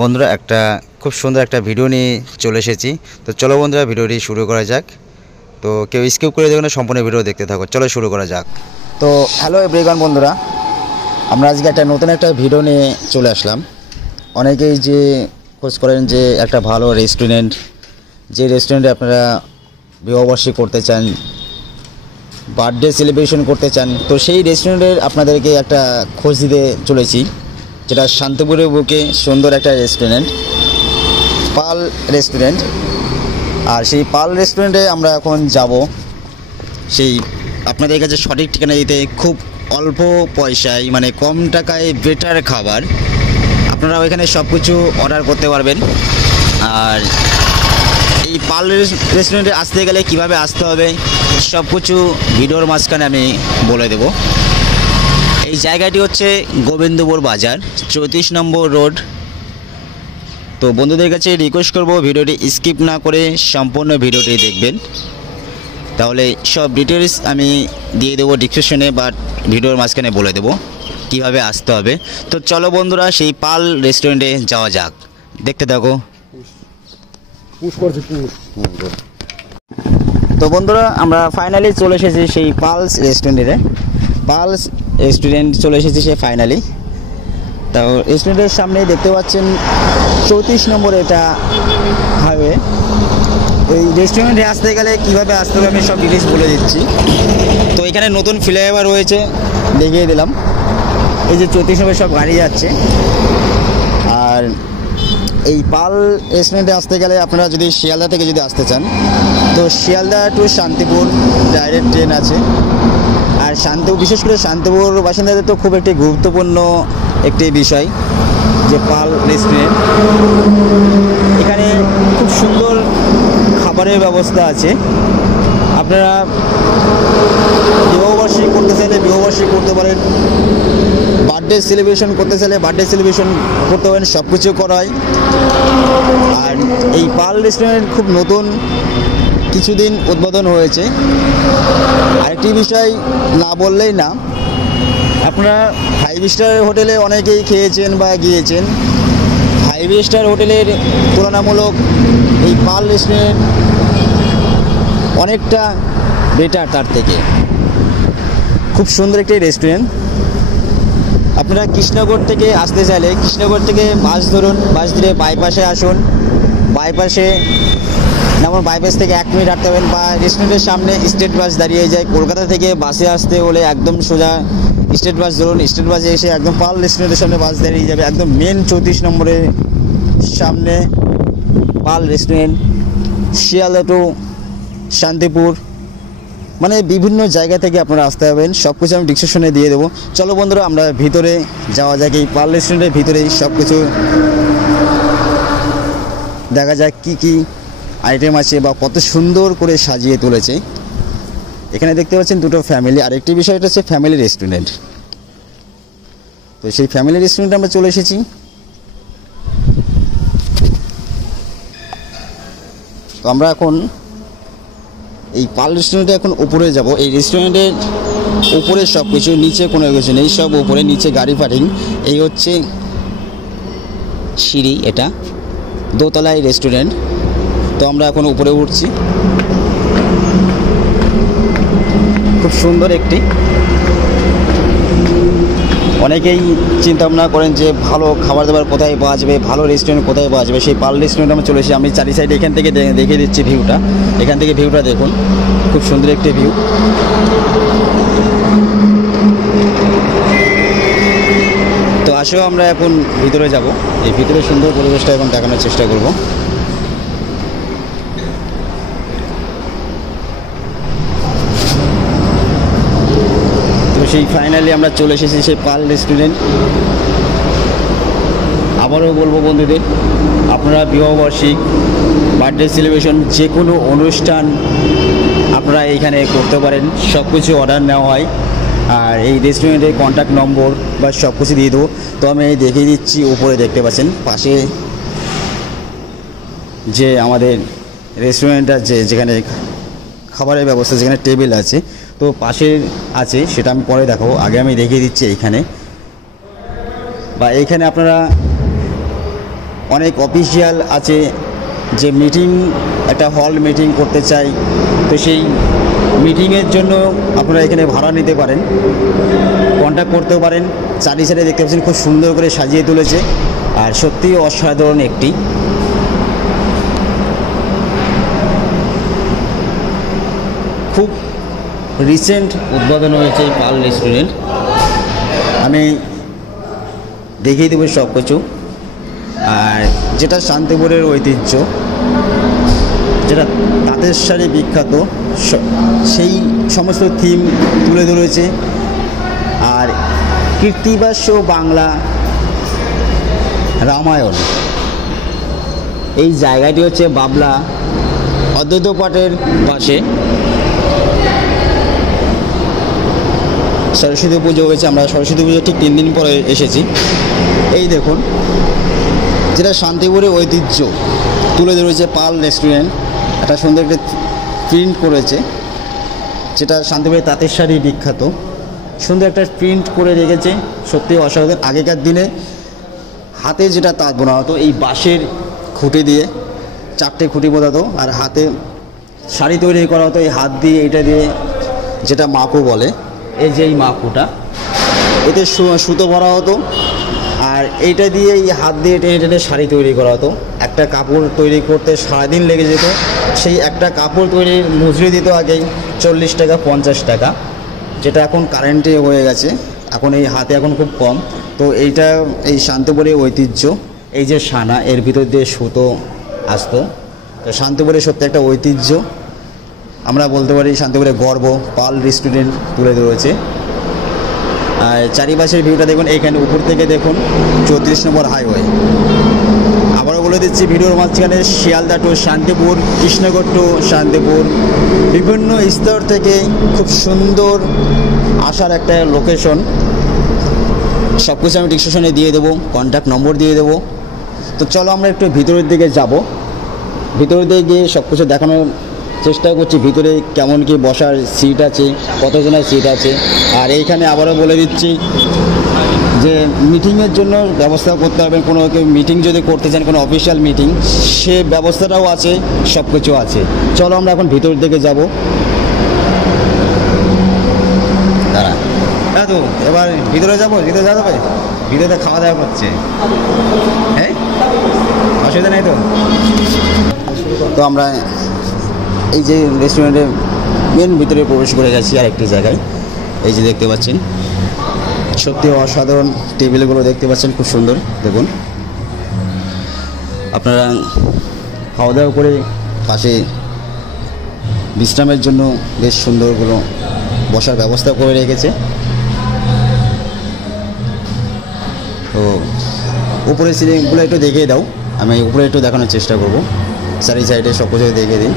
বন্ধুরা একটা খুব সুন্দর একটা ভিডিও নিয়ে চলে এসেছি। তো চলো বন্ধুরা ভিডিওটি শুরু করা যাক। তো কেউ স্কিপ করে দেবে না, সম্পূর্ণ ভিডিও দেখতে থাকো। চলো শুরু করা যাক। তো হ্যালো এভরিওয়ান বন্ধুরা, আমরা আজকে একটা নতুন একটা ভিডিও নিয়ে চলে আসলাম। অনেকেই যে খোঁজ করেন যে একটা ভালো রেস্টুরেন্ট, যে রেস্টুরেন্টে আপনারা বিবাহবার্ষিকী করতে চান, বার্থডে সেলিব্রেশন করতে চান, তো সেই রেস্টুরেন্টের আপনাদেরকে একটা খোঁজ দিতে চলেছি, যেটা শান্তিপুরের বুকে সুন্দর একটা রেস্টুরেন্ট, পাল রেস্টুরেন্ট। আর সেই পাল রেস্টুরেন্টে আমরা এখন যাব। সেই আপনাদের কাছে সঠিক ঠিকানা দিতে খুব অল্প পয়সায়, মানে কম টাকায় বেটার খাবার আপনারা ওইখানে সব কিছু অর্ডার করতে পারবেন। আর এই পাল রেস্টুরেন্টে আসতে গেলে কিভাবে আসতে হবে সব কিছু ভিডিওর মাঝখানে আমি বলে দেব। এই জায়গাটি হচ্ছে গোবিন্দপুর বাজার, 34 নম্বর রোড। তো বন্ধুদের কাছে রিকোয়েস্ট করব ভিডিওটি স্কিপ না করে সম্পূর্ণ ভিডিওটি দেখবেন, তাহলে সব ডিটেলস আমি দিয়ে দেবো ডিসক্রিপশনে, বা ভিডিওর মাঝখানে বলে দেবো কিভাবে আসতে হবে। তো চলো বন্ধুরা সেই পাল রেস্টুরেন্টে যাওয়া যাক, দেখতে থাকো। তো বন্ধুরা আমরা ফাইনালি চলে এসেছি সেই পালস রেস্টুরেন্টে। পালস রেস্টুরেন্ট চলে এসেছি সে ফাইনালি। তো রেস্টুরেন্টের সামনে দেখতে পাচ্ছেন 34 নম্বর এটা হাইওয়ে। এই রেস্টুরেন্টে আসতে গেলে কীভাবে আসতে হবে আমি সব ডিটেলস বলে দিচ্ছি। তো এখানে নতুন ফ্লাইওভার রয়েছে, দেখিয়ে দিলাম। এই যে 34 নম্বর সব গাড়ি যাচ্ছে। আর এই পাল রেস্টুরেন্টে আসতে গেলে আপনারা যদি শিয়ালদা থেকে যদি আসতে চান, তো Sealdah to Shantipur direct train আছে। আর শান্তিপুর, বিশেষ করে শান্তিপুর বাসিন্দাদের তো খুব একটি গুরুত্বপূর্ণ একটি বিষয় যে পাল রেস্টুরেন্ট। এখানে খুব সুন্দর খাবারের ব্যবস্থা আছে। আপনারা বিবাহবার্ষিকী করতে চাইলে বিবাহবার্ষিকী করতে পারেন, বার্থডে সেলিব্রেশন করতে চাইলে বার্থডে সেলিব্রেশন করতে পারেন, সব কিছু করা হয়। আর এই পাল রেস্টুরেন্ট খুব নতুন, কিছুদিন উদ্বোধন হয়েছে। আরেকটি বিষয় না বললেই না, আপনারা 5 স্টার হোটেলে অনেকেই খেয়েছেন বা গিয়েছেন। 5 স্টার হোটেলের তুলনামূলক এই পাল রেস্টুরেন্ট অনেকটা বেটার, তার থেকে খুব সুন্দর একটি রেস্টুরেন্ট। আপনারা কৃষ্ণনগর থেকে আসতে চাইলে কৃষ্ণনগর থেকে বাস ধরুন, বাস ধরে বাইপাসে আসুন। বাইপাসে যেমন বাইপাস থেকে 1 মিনিট হাঁটতে হবেন, বা রেস্টুরেন্টের সামনে স্টেট বাস দাঁড়িয়ে যায়। কলকাতা থেকে বাসে আসতে হলে একদম সোজা স্টেট বাস ধরুন, স্টেট বাসে এসে একদম পাল রেস্টুরেন্টের সামনে বাস দাঁড়িয়ে যাবে, একদম মেন 34 নম্বরের সামনে পাল রেস্টুরেন্ট। শিয়ালদা টু শান্তিপুর, মানে বিভিন্ন জায়গা থেকে আপনারা আসতে হবেন, সব কিছু আমি ডিসক্রিপশনে দিয়ে দেবো। চলো বন্ধুরা আমরা ভিতরে যাওয়া যাক। এই পাল রেস্টুরেন্টের ভিতরেই সব কিছু দেখা যাক কী কী আইটেম আছে বা কত সুন্দর করে সাজিয়ে তুলেছে। এখানে দেখতে পাচ্ছেন দুটো ফ্যামিলি। আর একটি বিষয়টা হচ্ছে ফ্যামিলি রেস্টুরেন্ট। তো সেই ফ্যামিলি রেস্টুরেন্টে আমরা চলে এসেছি। তো আমরা এখন এই পাল রেস্টুরেন্টে এখন উপরে যাব। এই রেস্টুরেন্টের উপরে সব কিছু, নিচে কোনো কিছু নেই, সব উপরে। নিচে গাড়ি পার্কিং। এই হচ্ছে সিঁড়ি, এটা দোতলায় রেস্টুরেন্ট। তো আমরা এখন উপরে উঠছি। খুব সুন্দর একটি, অনেকেই চিন্তা ভাবনা করেন যে ভালো খাবার দাবার কোথায় পাওয়া যাবে, ভালো রেস্টুরেন্ট কোথায় পাওয়া যাবে। সেই পাল রেস্টুরেন্ট আমরা চলে এসেছি। আমি চারি সাইডে এখান থেকে দেখিয়ে দিচ্ছি ভিউটা। এখান থেকে ভিউটা দেখুন, খুব সুন্দর একটি ভিউ। তো আসো আমরা এখন ভিতরে যাব। এই ভিতরে সুন্দর পরিবেশটা এখন দেখানোর চেষ্টা করব। সেই ফাইনালি আমরা চলে এসেছি সেই পাল রেস্টুরেন্ট। আবারও বলবো বন্ধুদের, আপনারা বিবাহবার্ষিকী, বার্থডে সেলিব্রেশন, যে কোনো অনুষ্ঠান আপনারা এইখানে করতে পারেন, সব কিছু অর্ডার নেওয়া হয়। আর এই রেস্টুরেন্টের কন্ট্যাক্ট নম্বর বা সব কিছু দিয়ে দেবো। তো আমি দেখিয়ে দিচ্ছি, উপরে দেখতে পাচ্ছেন পাশে যে আমাদের রেস্টুরেন্টটা যেখানে খাবারের ব্যবস্থা, যেখানে টেবিল আছে, তো পাশে আছে, সেটা আমি পরে দেখাবো। আগে আমি দেখিয়ে দিচ্ছি এইখানে, বা এইখানে আপনারা অনেক অফিসিয়াল আছে যে মিটিং, একটা হল মিটিং করতে চাই, তো সেই মিটিংয়ের জন্য আপনারা এখানে ভাড়া নিতে পারেন, কন্ট্যাক্ট করতেও পারেন। চারি সাইডে দেখতে পাচ্ছেন খুব সুন্দর করে সাজিয়ে তুলেছে, আর সত্যিই অসাধারণ একটি খুব রিসেন্ট উদ্বোধন হয়েছে এই পাল রেস্টুরেন্ট। আমি দেখিয়ে দেবো সব কিছু। আর যেটা শান্তিপুরের ঐতিহ্য, যেটা তাঁতের শাড়ি বিখ্যাত, সেই সমস্ত থিম তুলে ধরেছে। আর কৃত্তিবাস্য বাংলা রামায়ণ, এই জায়গাটি হচ্ছে বাবলা অদ্বৈত পাঠের পাশে। সরস্বতী পুজো হয়েছে, আমরা সরস্বতী পুজো ঠিক 3 দিন পরে এসেছি। এই দেখুন, যেটা শান্তিপুরের ঐতিহ্য তুলে ধরেছে পাল রেস্টুরেন্ট, একটা সুন্দর একটা প্রিন্ট করেছে, যেটা শান্তিপুরের তাঁতের শাড়ি বিখ্যাত, সুন্দর একটা প্রিন্ট করে রেখেছে, সত্যি অসাধারণ। আগেকার দিনে হাতে যেটা তাঁত বোনা হতো, এই বাঁশের খুঁটি দিয়ে 4টে খুঁটি বোঝাতো, আর হাতে শাড়ি তৈরি করা হতো এই হাত দিয়ে, এটা দিয়ে, যেটা মাকু বলে। এই যে এই মাকুটা, এতে সুতো ভরা হতো, আর এইটা দিয়ে এই হাত দিয়ে টেনে টেনে শাড়ি তৈরি করা হতো। একটা কাপড় তৈরি করতে সারাদিন লেগে যেত। সেই একটা কাপড় তৈরির মজুরি দিত আগেই 40 টাকা 50 টাকা, যেটা এখন কারেন্টে হয়ে গেছে, এখন এই হাতে এখন খুব কম। তো এইটা এই শান্তিপুরের ঐতিহ্য। এই যে সানা, এর ভিতর দিয়ে সুতো আসতো। তো শান্তিপুরের সত্যি একটা ঐতিহ্য, আমরা বলতে পারি শান্তিপুরের গর্ব পাল রেস্টুরেন্ট তুলে ধরেছে। আর চারিপাশের ভিউটা দেখুন, এইখানে উপর থেকে দেখুন 34 নম্বর হাইওয়ে। আবারও বলে দিচ্ছি, ভিডিওর মাঝখানে শিয়ালদা টু শান্তিপুর, কৃষ্ণগড় টু শান্তিপুর, বিভিন্ন স্তর থেকে খুব সুন্দর আসার একটা লোকেশন। সব কিছু আমি ডিসক্রিপশনে দিয়ে দেবো, কন্ট্যাক্ট নম্বর দিয়ে দেবো। তো চলো আমরা একটু ভিতরের দিকে যাব। ভিতরের দিকে গিয়ে সব কিছু দেখানোর চেষ্টা করছি, ভিতরে কেমন কি বসার সিট আছে, কতজনের সিট আছে। আর এইখানে আবারও বলে দিচ্ছি যে মিটিংয়ের জন্য ব্যবস্থা করতে পারবেন, কোনো কেউ মিটিং যদি করতে চান, কোনো অফিসিয়াল মিটিং, সে ব্যবস্থাটাও আছে, সব কিছু আছে। চলো আমরা এখন ভিতরের দিকে যাব। দাঁড়া, হ্যাঁ তো এবার ভিতরে যাবো, ভিতরে যাওয়া যাবে? ভিতরে খাওয়া দাওয়া করছে, হ্যাঁ অসুবিধা নেই তো? তো আমরা এই যে রেস্টুরেন্টের মেন ভিতরে প্রবেশ করে গেছি আর একটি জায়গায়। এই যে দেখতে পাচ্ছেন, সত্যি অসাধারণ টেবিলগুলো দেখতে পাচ্ছেন, খুব সুন্দর। দেখুন, আপনারা খাওয়া দাওয়া করে পাশে বিশ্রামের জন্য বেশ সুন্দরগুলো বসার ব্যবস্থা করে রেখেছে। তো উপরে সিলিংগুলো একটু দেখিয়ে দাও, আমি উপরে একটু দেখানোর চেষ্টা করবো। চারি সাইডে সব কিছু দেখিয়ে দিই।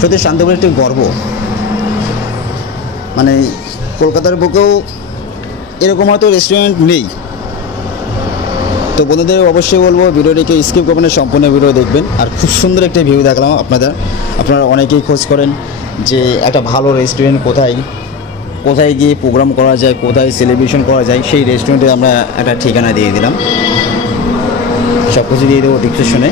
সত্যি শান্তিপুর একটি গর্ব, মানে কলকাতার বুকেও এরকম হয়তো রেস্টুরেন্ট নেই। তো বন্ধুদের অবশ্যই বলবো, ভিডিওটিকে স্কিপ করবেন না, সম্পূর্ণ ভিডিও দেখবেন। আর খুব সুন্দর একটা ভিউ দেখলাম আপনারা অনেকেই খোঁজ করেন যে একটা ভালো রেস্টুরেন্ট কোথায়, কোথায় গিয়ে প্রোগ্রাম করা যায়, কোথায় সেলিব্রেশন করা যায়। সেই রেস্টুরেন্টে আমরা একটা ঠিকানা দিয়ে দিলাম, সব কিছু দিয়ে দেবো ডিসক্রিপশনে।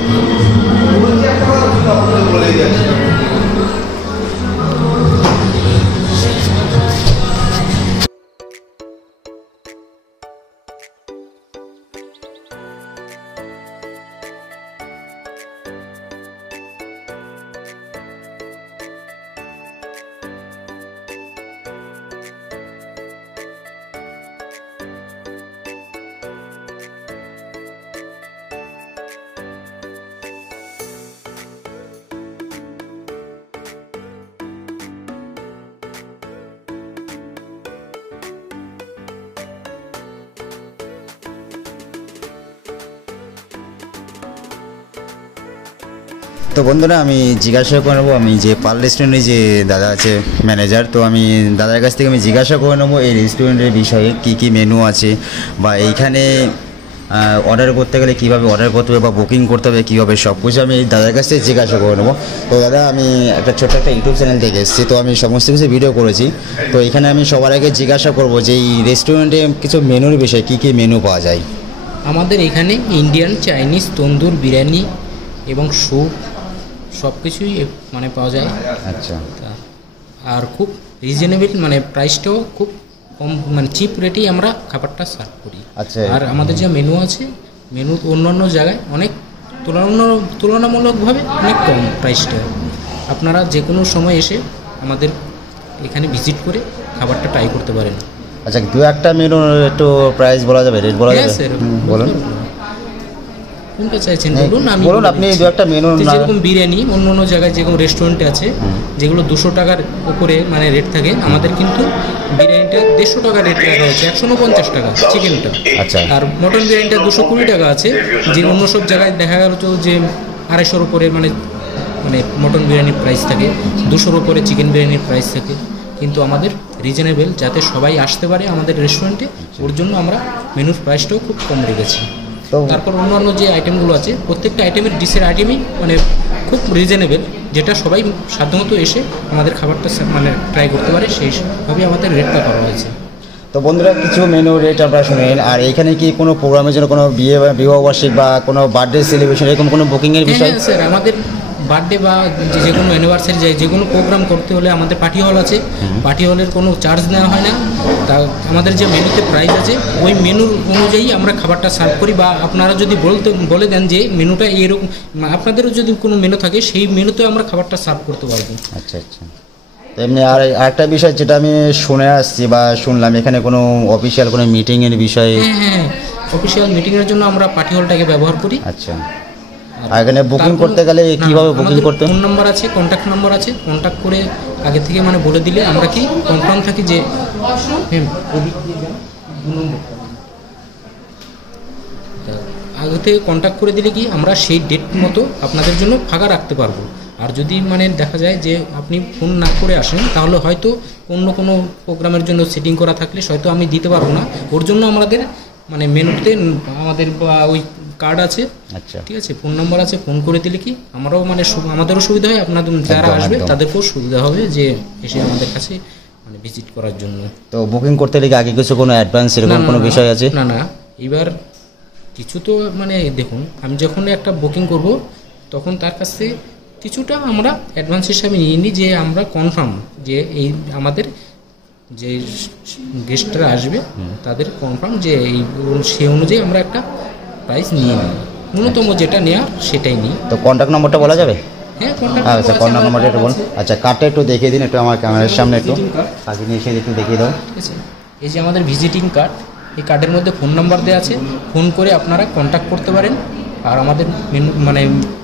তো বন্ধুরা, আমি জিজ্ঞাসা করে নেবো, আমি যে পাল রেস্টুরেন্টের যে দাদা আছে ম্যানেজার, তো আমি দাদার কাছ থেকে আমি জিজ্ঞাসা করে নেবো এই রেস্টুরেন্টের বিষয়ে, কী কী মেনু আছে, বা এইখানে অর্ডার করতে গেলে কীভাবে অর্ডার করতে হবে, বা বুকিং করতে হবে কীভাবে, সব কিছু আমি দাদার কাছ থেকে জিজ্ঞাসা করে নেবো। তো দাদা, আমি একটা ছোট্ট একটা ইউটিউব চ্যানেল থেকে এসেছি, তো আমি সমস্ত কিছু ভিডিও করেছি। তো এখানে আমি সবার আগে জিজ্ঞাসা করবো যে এই রেস্টুরেন্টে কিছু মেনুর বিষয়ে, কী কী মেনু পাওয়া যায়। আমাদের এখানে ইন্ডিয়ান, চাইনিজ, তন্দুর, বিরিয়ানি এবং স্যুপ সব কিছুই মানে পাওয়া যায়। আচ্ছা। আর খুব রিজনেবল, মানে প্রাইসটাও খুব কম, মানে চিপ রেটেই আমরা খাবারটা সার্ভ করি। আচ্ছা। আর আমাদের যে মেনু আছে, মেনু অন্যান্য জায়গায় অনেক তুলনামূলকভাবে অনেক কম প্রাইসটা। আপনারা যে কোনো সময় এসে আমাদের এখানে ভিজিট করে খাবারটা ট্রাই করতে পারেন। আচ্ছা, দু একটা মেনু একটু প্রাইস বলা যাবে, রেট বলা যাবে? স্যার, বলুন কোনটা চাইছেন বলুন, আমি বলুন। আপনি দু একটা মেনু, যেরকম বিরিয়ানি অন্য জায়গায় যেরকম রেস্টুরেন্টে আছে যেগুলো 200 টাকার উপরে মানে রেট থাকে, আমাদের কিন্তু বিরিয়ানিটা 150 টাকা রেট রাখা হয়েছে, 150 টাকা চিকেনটা। আচ্ছা। আর মটন বিরিয়ানিটা 220 টাকা আছে, যে অন্য সব জায়গায় দেখা গেল যে 250-র উপরে মানে মটন বিরিয়ানির প্রাইস থাকে, 200-র উপরে চিকেন বিরিয়ানির প্রাইস থাকে। কিন্তু আমাদের রিজনেবল, যাতে সবাই আসতে পারে আমাদের রেস্টুরেন্টে, ওর জন্য আমরা মেনুর প্রাইসটাও খুব কম রেখেছি। তারপর অন্যান্য যে আইটেমগুলো আছে, প্রত্যেকটা আইটেমের ডিশের আইটেমই মানে খুব রিজনেবল, যেটা সবাই সাধ্যমতো এসে আমাদের খাবারটা মানে ট্রাই করতে পারে, সেইভাবে আমাদের রেটটা করা হয়েছে। তো বন্ধুরা, কিছু মেনু রেট আপনারা শুনেন। আর এখানে কি কোনো প্রোগ্রামের জন্য, কোনো বিবাহবার্ষিক বা কোনো বার্থডে সেলিব্রেশন, এরকম কোনো বুকিংয়ের বিষয়? হ্যাঁ স্যার, আমাদের বার্থডে বা যে কোনো অ্যানিভার্সারি, যে কোনো প্রোগ্রাম করতে হলে আমাদের পার্টি হল আছে। পার্টি হলের কোনো চার্জ নেওয়া হয় না। তা আমাদের যে মেনুতে প্রাইস আছে, ওই মেনুর অনুযায়ী আমরা খাবারটা সার্ভ করি। বা আপনারা যদি বলে দেন যে মেনুটা এরকম, আপনাদেরও যদি কোনো মেনু থাকে, সেই মেনুতে আমরা খাবারটা সার্ভ করতে পারবো। আচ্ছা আচ্ছা। তো এমনি আর একটা বিষয় যেটা আমি শুনে আসছি বা শুনলাম, এখানে কোনো অফিসিয়াল কোনো মিটিংয়ের বিষয়ে? হ্যাঁ, অফিসিয়াল মিটিংয়ের জন্য আমরা পার্টি হলটাকে ব্যবহার করি। আচ্ছা। আর এখানে বুকিং করতে গেলে কীভাবে বুকিং করতে? ফোন নাম্বার আছে, কন্ট্যাক্ট নাম্বার আছে, কন্ট্যাক্ট করে আগে থেকে মানে বলে দিলে আমরা কি কনফার্ম থাকি যে আগে থেকে কন্ট্যাক্ট করে দিলে কি আমরা সেই ডেট মতো আপনাদের জন্য ফাঁকা রাখতে পারবো। আর যদি মানে দেখা যায় যে আপনি ফোন না করে আসেন, তাহলে হয়তো অন্য কোনো প্রোগ্রামের জন্য সেটিং করা থাকলে হয়তো আমি দিতে পারবো না। ওর জন্য আমাদের মানে মেনুতে আমাদের ওই কার্ড আছে। আচ্ছা, ঠিক আছে, ফোন নাম্বার আছে, ফোন করে দিলে কি আমরাও মানে আমাদেরও সুবিধা হয়, আপনাদের যারা আসবে তাদেরকেও সুবিধা হবে যে এসে আমাদের কাছে মানে ভিজিট করার জন্য। তো বুকিং করতে গেলে আগে কিছু কোনো অ্যাডভান্স এরকম কোনো বিষয় আছে? না, এবার কিছু তো মানে দেখুন, আমি যখন একটা বুকিং করব তখন তার কাছে কিছুটা আমরা অ্যাডভান্স হিসাবে নিয়ে নিই, যে আমরা কনফার্ম যে এই আমাদের যে গেস্টরা আসবে তাদের কনফার্ম যে এই সেই অনুযায়ী আমরা একটা প্রাইস নিয়ে নিই, ন্যূনতম যেটা নেওয়া সেটাই নিই। তো কন্ট্যাক্ট নম্বরটা বলা যাবে? হ্যাঁ, আচ্ছা, কন্ট্যাক্ট নম্বরটা একটু বলুন। আচ্ছা, কার্ডটা একটু দেখিয়ে দিন, একটু আমার ক্যামেরার সামনে একটু আগে নিয়ে এসে একটু দেখিয়ে দাও। ঠিক আছে, এই যে আমাদের ভিজিটিং কার্ড, এই কার্ডের মধ্যে ফোন নাম্বার দেওয়া আছে, ফোন করে আপনারা কন্ট্যাক্ট করতে পারেন। আর আমাদের মেনু মানে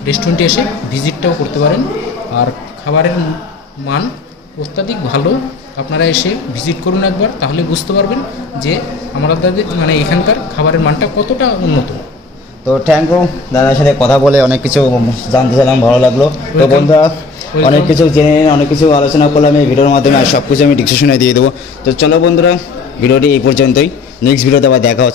রেস্টুরেন্টে এসে ভিজিটটাও করতে পারেন। আর খাবারের মান অত্যাধিক ভালো, আপনারা এসে ভিজিট করুন একবার, তাহলে বুঝতে পারবেন যে আমাদের মানে এখানকার খাবারের মানটা কতটা উন্নত। তো থ্যাংক ইউ, দাদার সাথে কথা বলে অনেক কিছু জানতে চাইলাম, ভালো লাগলো। তো বন্ধুরা, অনেক কিছু জেনে নিন, অনেক কিছু আলোচনা করলাম এই ভিডিওর মাধ্যমে, আর সব কিছু আমি ডিসক্রিপশনে দিয়ে দেবো। তো চলো বন্ধুরা, ভিডিওটি এই পর্যন্তই। নেক্সট ভিডিওতে আবার দেখা হচ্ছে।